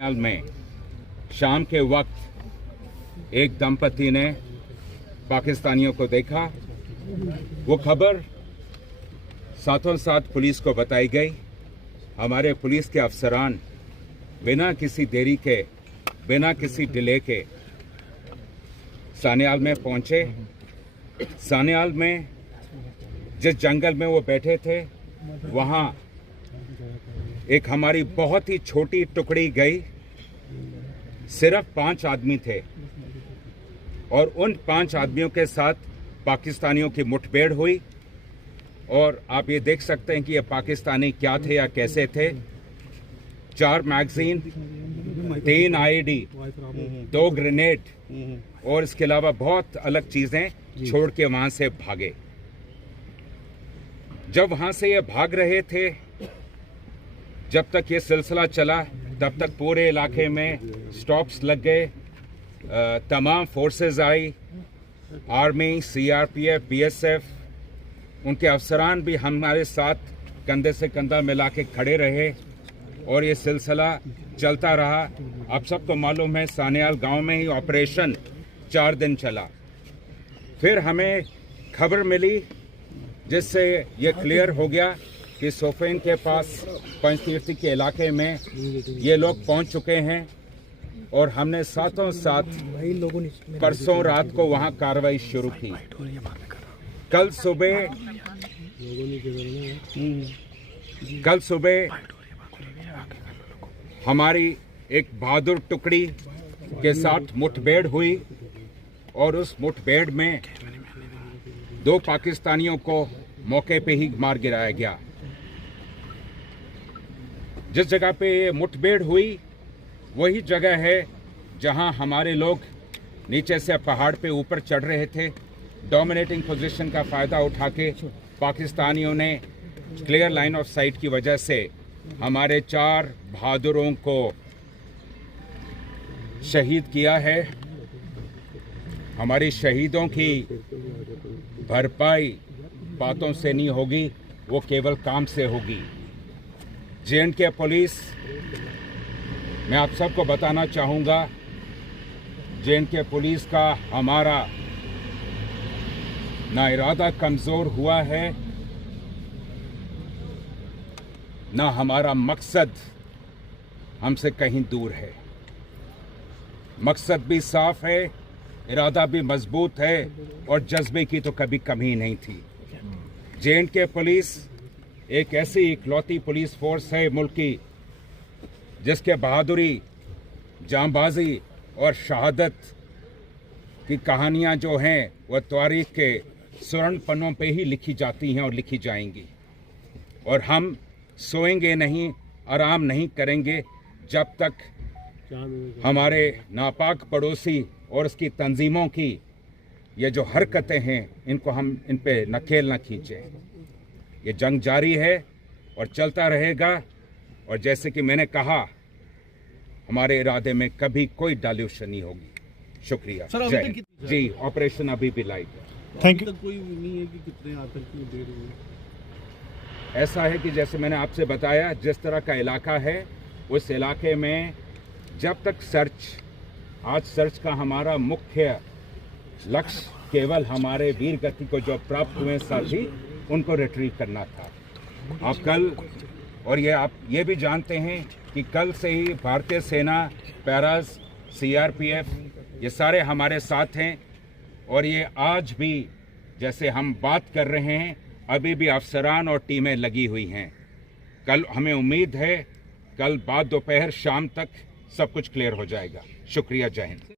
में शाम के वक्त एक दंपति ने पाकिस्तानियों को देखा। वो खबर साथों साथ पुलिस को बताई गई। हमारे पुलिस के अफसरान बिना किसी देरी के, बिना किसी डिले के सान्याल में पहुंचे। सान्याल में जिस जंगल में वो बैठे थे, वहाँ एक हमारी बहुत ही छोटी टुकड़ी गई। सिर्फ 5 आदमी थे और उन 5 आदमियों के साथ पाकिस्तानियों की मुठभेड़ हुई। और आप ये देख सकते हैं कि ये पाकिस्तानी क्या थे या कैसे थे। 4 मैगजीन, 3 आईडी, 2 ग्रेनेड और इसके अलावा बहुत अलग चीजें छोड़ के वहां से भागे। जब वहां से ये भाग रहे थे, जब तक ये सिलसिला चला, तब तक पूरे इलाके में स्टॉप्स लग गए। तमाम फोर्सेस आई, आर्मी, सीआरपीएफ, बीएसएफ, उनके अफसरान भी हमारे साथ कंधे से कंधा मिला के खड़े रहे और ये सिलसिला चलता रहा। आप सबको मालूम है, सान्याल गांव में ही ऑपरेशन 4 दिन चला। फिर हमें खबर मिली जिससे ये क्लियर हो गया कि सोफेन के पास पंचतीर्थी के इलाके में ये लोग पहुंच चुके हैं और हमने साथों साथ परसों रात को वहां कार्रवाई शुरू की। कल सुबह हमारी एक बहादुर टुकड़ी के साथ मुठभेड़ हुई और उस मुठभेड़ में 2 पाकिस्तानियों को मौके पे ही मार गिराया गया। जिस जगह पे ये मुठभेड़ हुई वही जगह है जहां हमारे लोग नीचे से पहाड़ पे ऊपर चढ़ रहे थे। डोमिनेटिंग पोजीशन का फायदा उठा के पाकिस्तानियों ने क्लियर लाइन ऑफ साइट की वजह से हमारे 4 बहादुरों को शहीद किया है। हमारी शहीदों की भरपाई बातों से नहीं होगी, वो केवल काम से होगी। जे.एंड.के पुलिस, मैं आप सबको बताना चाहूँगा, जे.एंड.के पुलिस का हमारा ना इरादा कमज़ोर हुआ है, ना हमारा मकसद हमसे कहीं दूर है। मकसद भी साफ है, इरादा भी मजबूत है और जज्बे की तो कभी कमी नहीं थी। जे.एंड.के पुलिस एक ऐसी इकलौती पुलिस फोर्स है मुल्क की जिसके बहादुरी, जांबाजी और शहादत की कहानियां जो हैं वह तारीख के स्वर्ण पन्नों पे ही लिखी जाती हैं और लिखी जाएंगी। और हम सोएंगे नहीं, आराम नहीं करेंगे जब तक हमारे नापाक पड़ोसी और उसकी तंजीमों की ये जो हरकतें हैं, इनको हम इन पे नकेल न खींचें। ये जंग जारी है और चलता रहेगा। और जैसे कि मैंने कहा, हमारे इरादे में कभी कोई डाल्यूशन नहीं होगी। शुक्रिया। जी, ऑपरेशन अभी भी लाइव है। Thank you. कोई नहीं है कि कितने आतंक की देर हुई। ऐसा है कि जैसे मैंने आपसे बताया, जिस तरह का इलाका है, उस इलाके में जब तक आज सर्च का हमारा मुख्य लक्ष्य केवल हमारे वीर गति को जो प्राप्त हुए साथी, उनको रिट्रीव करना था। आप कल, और ये आप ये भी जानते हैं कि कल से ही भारतीय सेना, पैराज, सीआरपीएफ, ये सारे हमारे साथ हैं। और ये आज भी जैसे हम बात कर रहे हैं, अभी भी अफसरान और टीमें लगी हुई हैं। कल हमें उम्मीद है, कल बाद दोपहर शाम तक सब कुछ क्लियर हो जाएगा। शुक्रिया। जय हिंद।